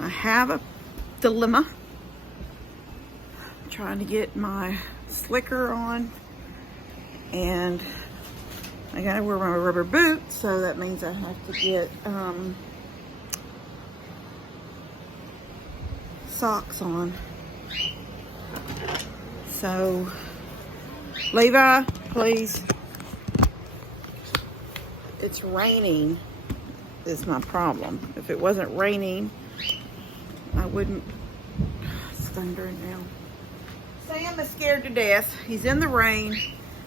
I have a dilemma. I'm trying to get my slicker on, and I gotta wear my rubber boots, so that means I have to get socks on. So, Levi, please. It's raining is my problem. If it wasn't raining, I wouldn't. It's thundering now. Sam is scared to death. He's in the rain.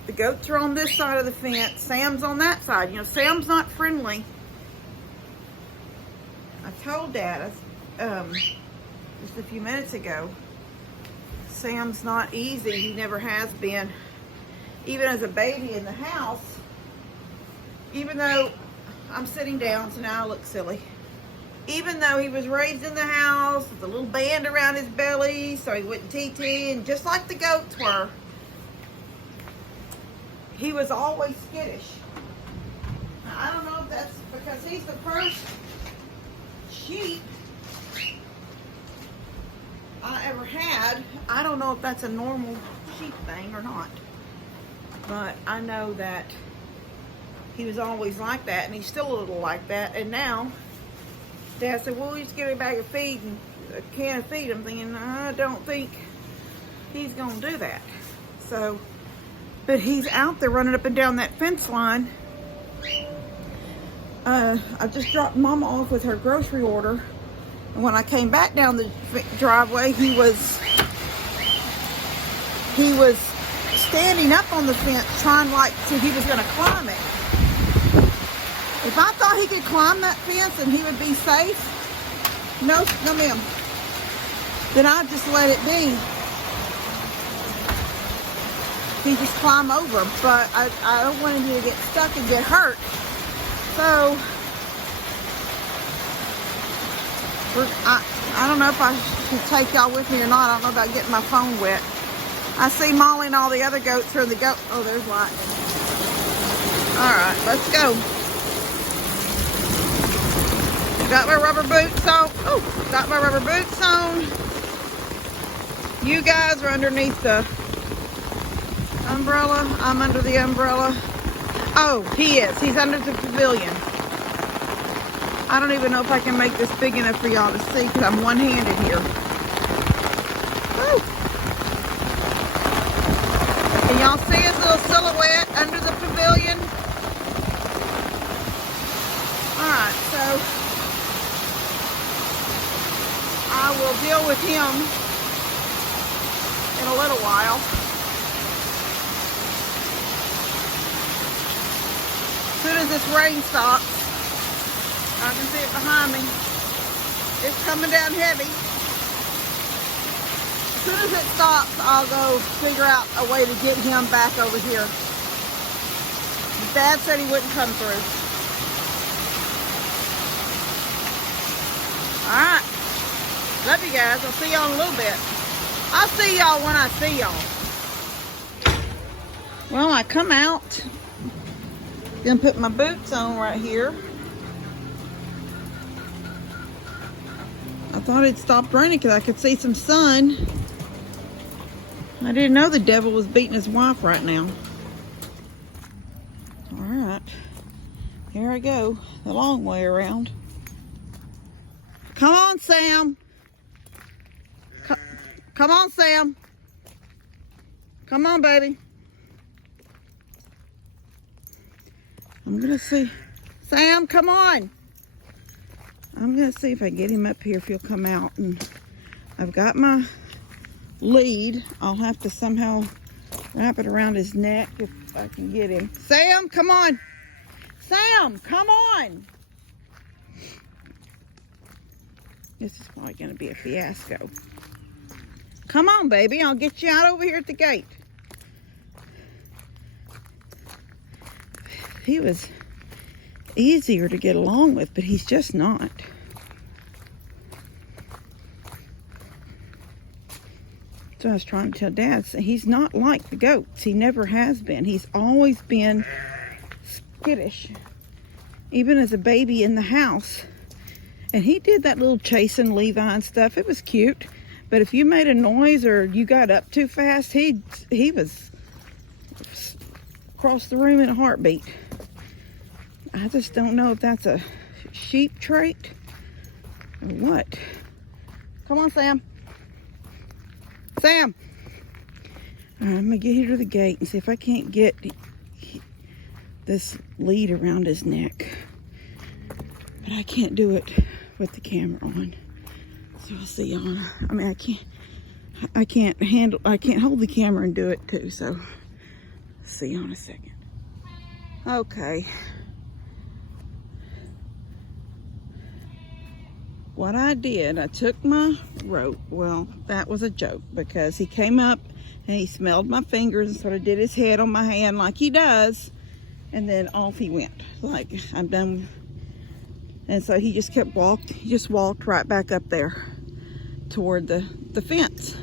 The goats are on this side of the fence. Sam's on that side. You know, Sam's not friendly. I told Dad just a few minutes ago, Sam's not easy. He never has been. Even as a baby in the house, even though I'm sitting down, so now I look silly. Even though he was raised in the house with a little band around his belly so he wouldn't TT, and just like the goats were, he was always skittish. Now, I don't know if that's because he's the first sheep I ever had. I don't know if that's a normal sheep thing or not. But I know that he was always like that, and he's still a little like that. And now, Dad said, well, we just get a bag of feed and a can of feed. I'm thinking, I don't think he's going to do that. So, but he's out there running up and down that fence line. I just dropped Mama off with her grocery order. And when I came back down the driveway, he was standing up on the fence trying like to see if he was going to climb it. If I thought he could climb that fence and he would be safe, no ma'am, then I'd just let it be. He just climb over, but I don't want him to get stuck and get hurt. So, I don't know if I should take y'all with me or not. I don't know about getting my phone wet. I see Molly and all the other goats are the goat. Oh, there's lightning. All right, let's go. Got my rubber boots on. Oh, got my rubber boots on. You guys are underneath the umbrella. I'm under the umbrella. Oh, he is. He's under the pavilion. I don't even know if I can make this big enough for y'all to see because I'm one-handed here. Woo. Can y'all see his little silhouette under the pavilion? Alright, so I will deal with him in a little while. As soon as this rain stops, I can see it behind me. It's coming down heavy. As soon as it stops, I'll go figure out a way to get him back over here. Dad said he wouldn't come through. Alright. Love you guys. I'll see y'all in a little bit. I'll see y'all when I see y'all. Well, I come out. Gonna put my boots on right here. I thought it stopped raining because I could see some sun. I didn't know the devil was beating his wife right now. Alright. Here I go. The long way around. Come on, Sam. Come on, Sam. Come on, baby. I'm going to see. Sam, come on. I'm going to see if I get him up here, if he'll come out. And I've got my lead. I'll have to somehow wrap it around his neck if I can get him. Sam, come on. Sam, come on. This is probably going to be a fiasco. Come on, baby. I'll get you out over here at the gate. He was easier to get along with, but he's just not. So I was trying to tell Dad, he's not like the goats. He never has been. He's always been skittish. Even as a baby in the house. And he did that little chasing Levi and stuff. It was cute. But if you made a noise or you got up too fast, he was across the room in a heartbeat. I just don't know if that's a sheep trait or what. Come on, Sam. Sam! All right, I'm gonna get here to the gate and see if I can't get this lead around his neck. But I can't do it with the camera on. So I'll see you on. I mean, I can't hold the camera and do it too. So see you in a second. Okay. What I did, I took my rope. Well, that was a joke because he came up and he smelled my fingers and sort of did his head on my hand like he does. And then off he went. Like, I'm done. And so he just walked right back up there toward the fence.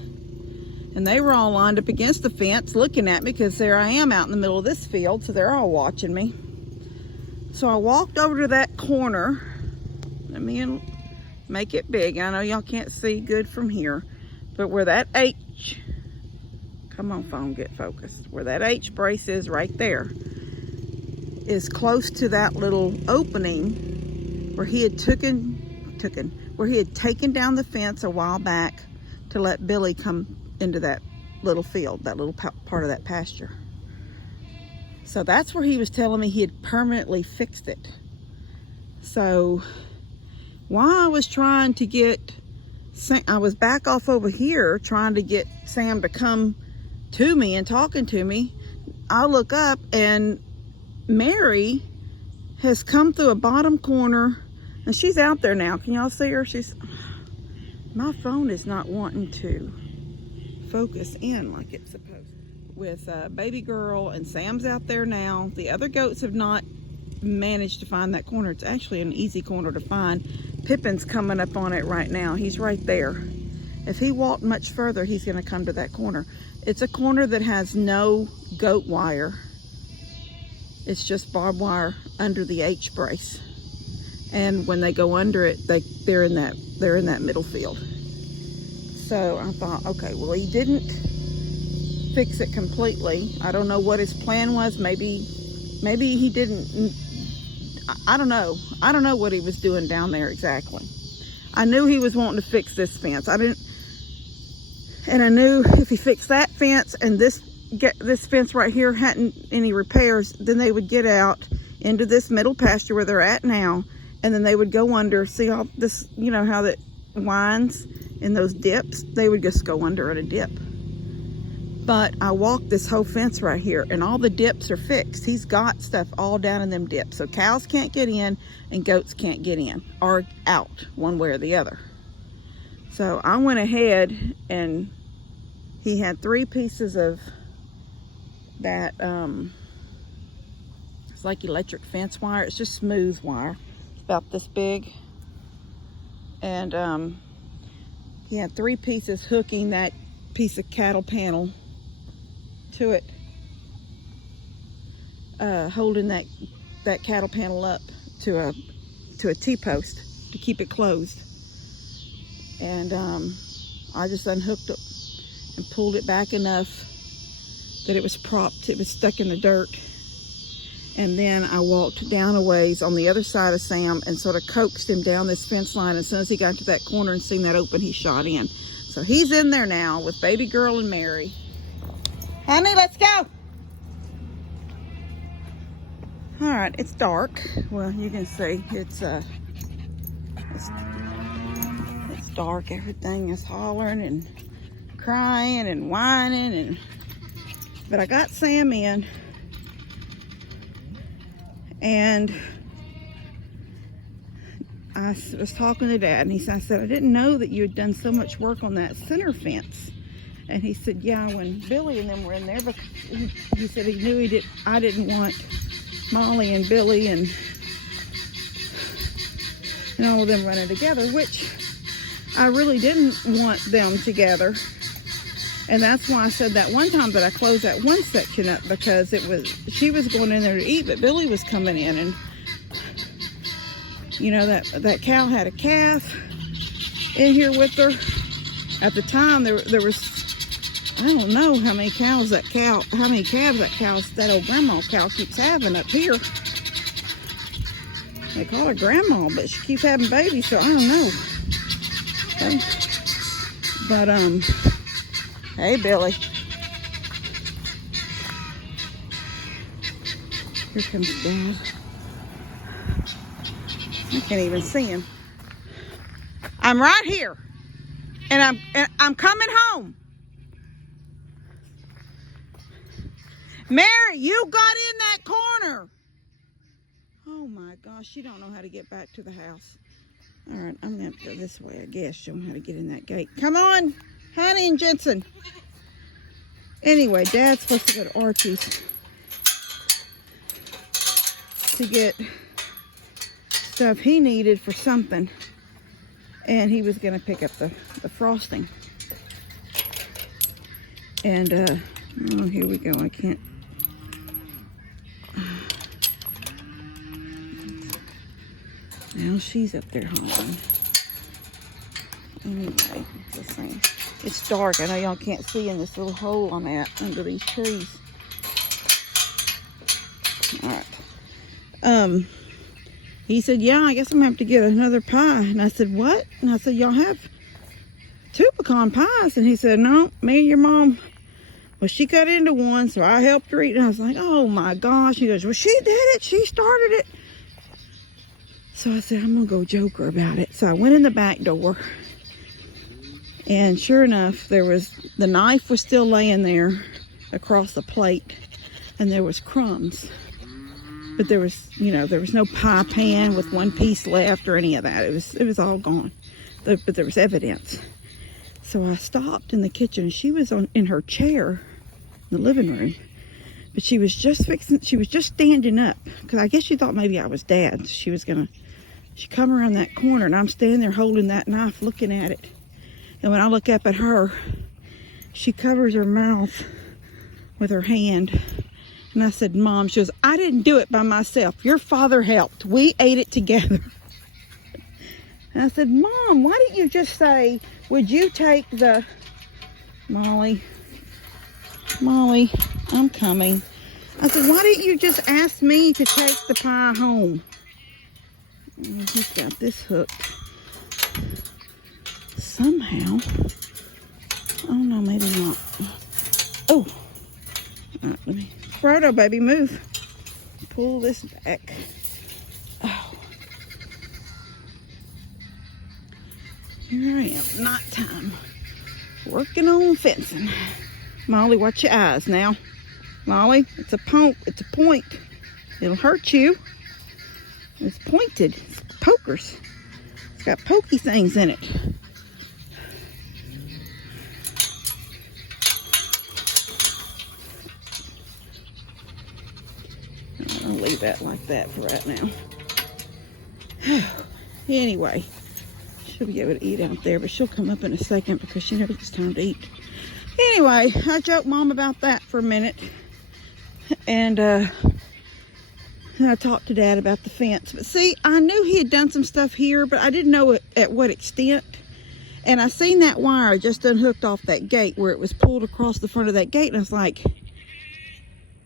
And they were all lined up against the fence looking at me because there I am out in the middle of this field, so they're all watching me. So I walked over to that corner. Let me make it big. I know y'all can't see good from here, but where that H, come on phone, get focused. Where that H brace is right there is close to that little opening where he had taken down the fence a while back to let Billy come into that little field, that little part of that pasture. So that's where he was telling me he had permanently fixed it. So while I was trying to get Sam, I was back off over here trying to get Sam to come to me and talking to me, I look up and Mary has come through a bottom corner and she's out there now. Can y'all see her? My phone is not wanting to focus in like it's supposed to. With baby girl and Sam's out there now. The other goats have not managed to find that corner. It's actually an easy corner to find. Pippin's coming up on it right now. He's right there. If he walked much further, he's going to come to that corner. It's a corner that has no goat wire. It's just barbed wire under the H brace. And when they go under it, they're in that middle field. So I thought, okay, well, he didn't fix it completely. I don't know what his plan was. Maybe he didn't. I don't know. I don't know what he was doing down there exactly. I knew he was wanting to fix this fence. And I knew if he fixed that fence and this fence right here hadn't any repairs, then they would get out into this middle pasture where they're at now, and then they would go under. See all this, you know how that winds in those dips? They would just go under at a dip. But I walked this whole fence right here and all the dips are fixed. He's got stuff all down in them dips. So cows can't get in and goats can't get in or out one way or the other. So I went ahead and he had 3 pieces of that, it's like electric fence wire. It's just smooth wire. It's about this big. And he had 3 pieces hooking that piece of cattle panel to it, holding that cattle panel up to a T-post to keep it closed. And I just unhooked it and pulled it back enough that it was propped, it was stuck in the dirt. And then I walked down a ways on the other side of Sam and sort of coaxed him down this fence line. As soon as he got to that corner and seen that open, he shot in. So he's in there now with baby girl and Mary. Honey, let's go. All right, it's dark. Well, you can see it's dark. Everything is hollering and crying and whining, but I got Sam in, and I was talking to Dad, and I said, I didn't know that you had done so much work on that center fence. And he said, yeah, when Billy and them were in there, but he said he knew I didn't want Molly and Billy and all of them running together, which I really didn't want them together. And that's why I said that one time that I closed that one section up, because she was going in there to eat, but Billy was coming in, and You know, that cow had a calf in here with her. At the time, there was, I don't know how many calves that old grandma cow keeps having up here. They call her grandma, but she keeps having babies, so I don't know. Okay. But, hey, Billy. Here comes Dad. I can't even see him. I'm right here, and I'm coming home. Mary, you got in that corner. Oh my gosh, she don't know how to get back to the house. All right, I'm gonna have to go this way, I guess. Show them how to get in that gate. Come on, Honey and Jensen. Anyway, Dad's supposed to go to Archie's to get stuff he needed for something, and he was gonna pick up the frosting. And oh, here we go. I can't. Now she's up there hollering. Anyway, it's the same. It's dark. I know y'all can't see in this little hole I'm at under these trees. All right. He said, yeah, I guess I'm gonna have to get another pie. And I said, what? And I said, y'all have 2 pecan pies? And he said, no, me and your mom, well, she cut into one, so I helped her eat. And I was like, oh my gosh. He goes, well, she did it. She started it. So I said, I'm gonna go joke her about it. So I went in the back door, and sure enough, the knife was still laying there across the plate, and there was crumbs. But there was no pie pan with 1 piece left or any of that. It was all gone. But there was evidence. So I stopped in the kitchen. She was in her chair in the living room. But she was just standing up. Because I guess she thought maybe I was Dad. So she come around that corner, and I'm standing there holding that knife looking at it. And when I look up at her, she covers her mouth with her hand. And I said, Mom, she goes, I didn't do it by myself. Your father helped. We ate it together. And I said, Mom, why didn't you just say, would you take the... Molly, I'm coming. I said, why didn't you just ask me to take the pie home? And he's got this hooked. Somehow. Oh, no, maybe not. Oh. All right, let me... Frodo, baby, move. Pull this back. Oh. Here I am, nighttime. Working on fencing. Molly, watch your eyes now. Molly, it's a point. It'll hurt you. It's pointed. It's pokers. It's got pokey things in it. I'll leave that like that for right now. Anyway, she'll be able to eat out there, but she'll come up in a second because she never gets time to eat. Anyway, I joked Mom about that for a minute. And I talked to Dad about the fence. But see, I knew he had done some stuff here, but I didn't know at what extent. And I seen that wire just unhooked off that gate where it was pulled across the front of that gate. And I was like,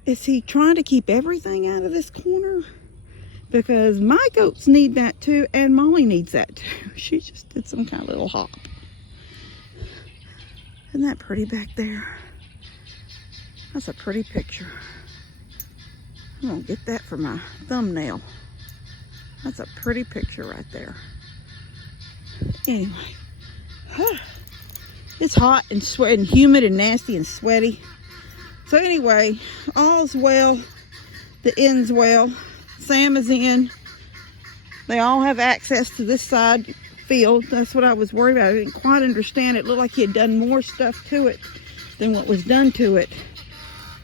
is he trying to keep everything out of this corner? Because my goats need that too, and Molly needs that too. She just did some kind of little hop. Isn't that pretty back there? That's a pretty picture. I'm gonna get that for my thumbnail. That's a pretty picture right there. Anyway, it's hot and sweaty and humid and nasty and sweaty. So anyway, all's well that ends well. Sam is in. They all have access to this side field. That's what I was worried about. I didn't quite understand. It looked like he had done more stuff to it than what was done to it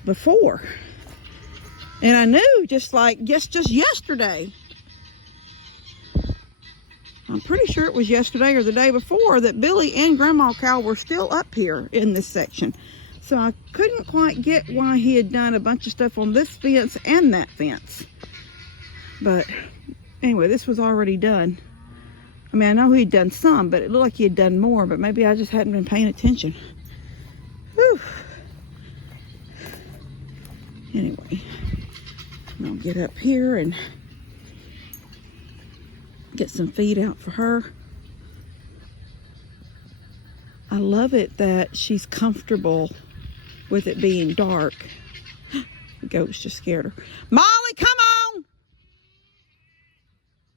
before. And I knew just yesterday. I'm pretty sure it was yesterday or the day before that Billy and Grandma Cow were still up here in this section. So I couldn't quite get why he had done a bunch of stuff on this fence and that fence. But Anyway, this was already done. I mean, I know he'd done some, but it looked like he had done more, but maybe I just hadn't been paying attention. Whew. Anyway, I'm gonna get up here and get some feed out for her. I love it that she's comfortable with it being dark. The goat's just scared her. Molly, come on!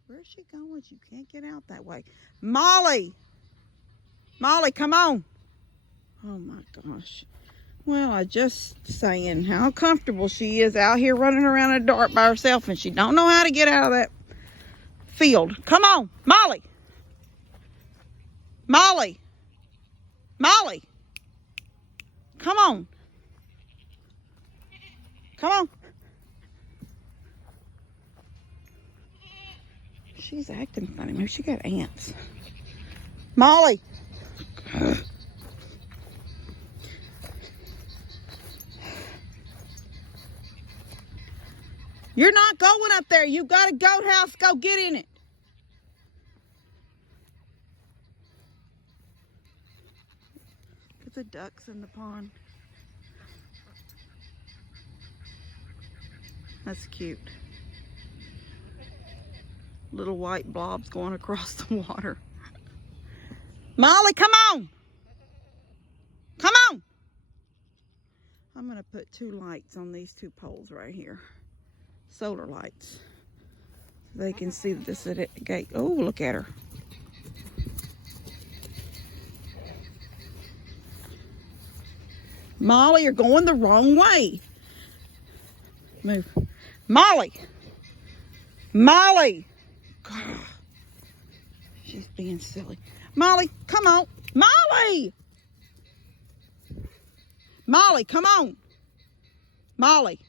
Where's she going? You can't get out that way. Molly! Molly, come on! Oh my gosh. Well, I just saying how comfortable she is out here running around in the dark by herself, and she don't know how to get out of that field. Come on, Molly! Molly! Molly! Come on! Come on! She's acting funny. Maybe she got ants. Molly! You're not going up there. You've got a goat house. Go get in it. Look at the ducks in the pond. That's cute. Little white blobs going across the water. Molly, come on. Come on. I'm going to put 2 lights on these 2 poles right here. Solar lights. They can see this at the gate. Oh, look at her. Molly, you're going the wrong way. Move. Molly. Molly. God. She's being silly. Molly, come on. Molly. Molly, come on. Molly.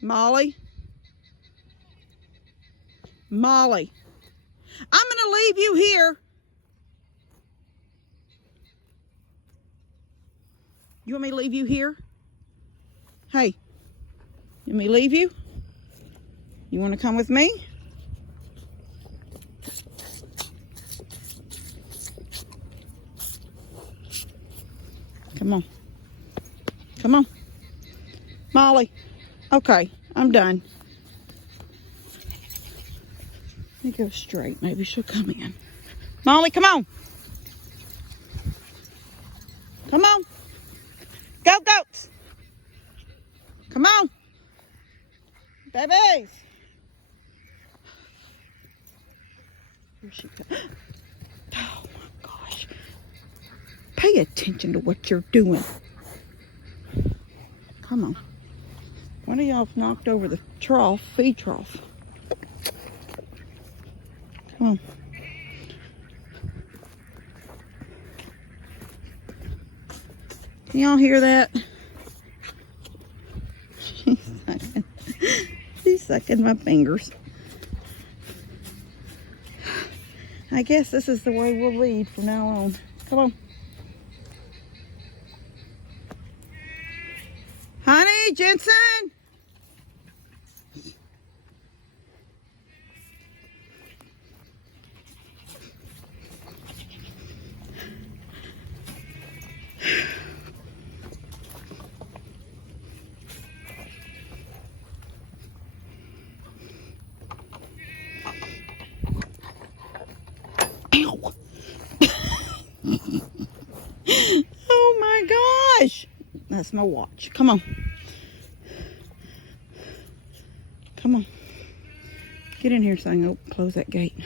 Molly. Molly. I'm going to leave you here. You want me to leave you here? Hey. You want me to leave you? You want to come with me? Come on. Come on. Molly. Okay, I'm done. Let me go straight. Maybe she'll come in. Molly, come on. Come on. Go, goats. Come on. Babies. Here she goes. Oh my gosh. Pay attention to what you're doing. Come on. One of y'all knocked over the trough, feed trough. Come on. Can y'all hear that? She's sucking my fingers. I guess this is the way we'll lead from now on. Come on. Honey, Jensen. Ow. Oh my gosh. That's my watch. Come on. Come on. Get in here so I can close that gate.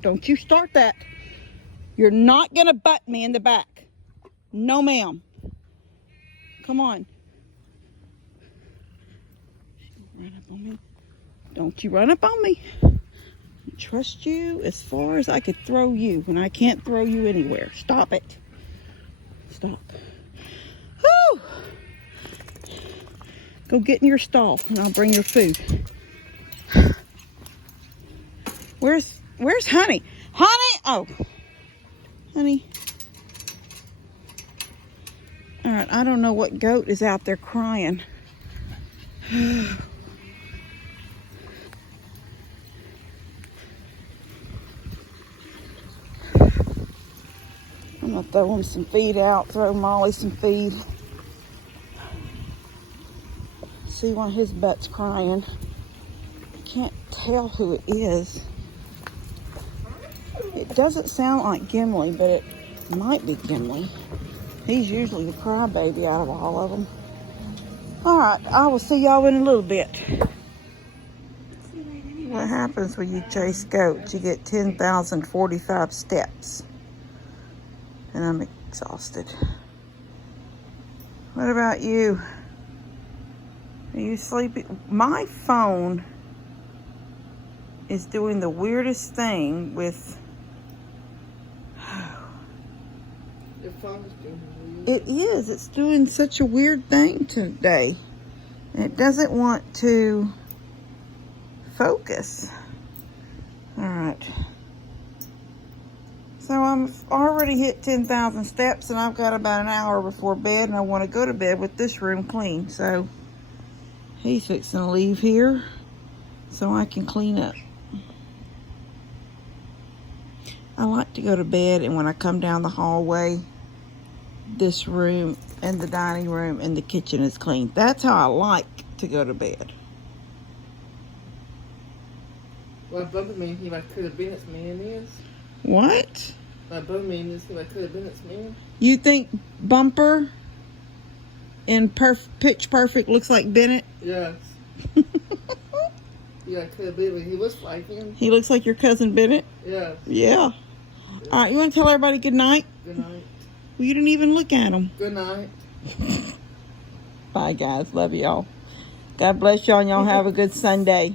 Don't you start that. You're not going to butt me in the back. No, ma'am. Come on. Run up on me. Don't you run up on me. I trust you as far as I could throw you, and I can't throw you anywhere. Stop it. Stop. Whew. Go get in your stall, and I'll bring your food. Where's Honey? Honey! Oh. Honey. Alright, I don't know what goat is out there crying. I'm gonna throw him some feed out, throw Molly some feed. See why his butt's crying. Can't tell who it is. It doesn't sound like Gimli, but it might be Gimli. He's usually the crybaby out of all of them. Alright, I will see y'all in a little bit. What happens when you chase goats? You get 10,045 steps. And I'm exhausted. What about you? Are you sleeping? My phone is doing the weirdest thing with... Your phone's doing weird. It is. It's doing such a weird thing today. It doesn't want to focus. Alright. So I'm already hit 10,000 steps and I've got about an hour before bed and I want to go to bed with this room clean. So he's fixing to leave here so I can clean up. I like to go to bed and when I come down the hallway, this room and the dining room and the kitchen is clean. That's how I like to go to bed. Well, Bubba mean he like could have been its man is. What? Like Bubba mean is he like could have been its man. You think Bumper in Pitch Perfect looks like Bennett? Yes. Yeah, could have been. He looks like him. He looks like your cousin Bennett? Yes. Yeah. All right, you want to tell everybody good night? Good night. Well, you didn't even look at them. Good night. Bye, guys. Love y'all. God bless y'all, and y'all have a good Sunday.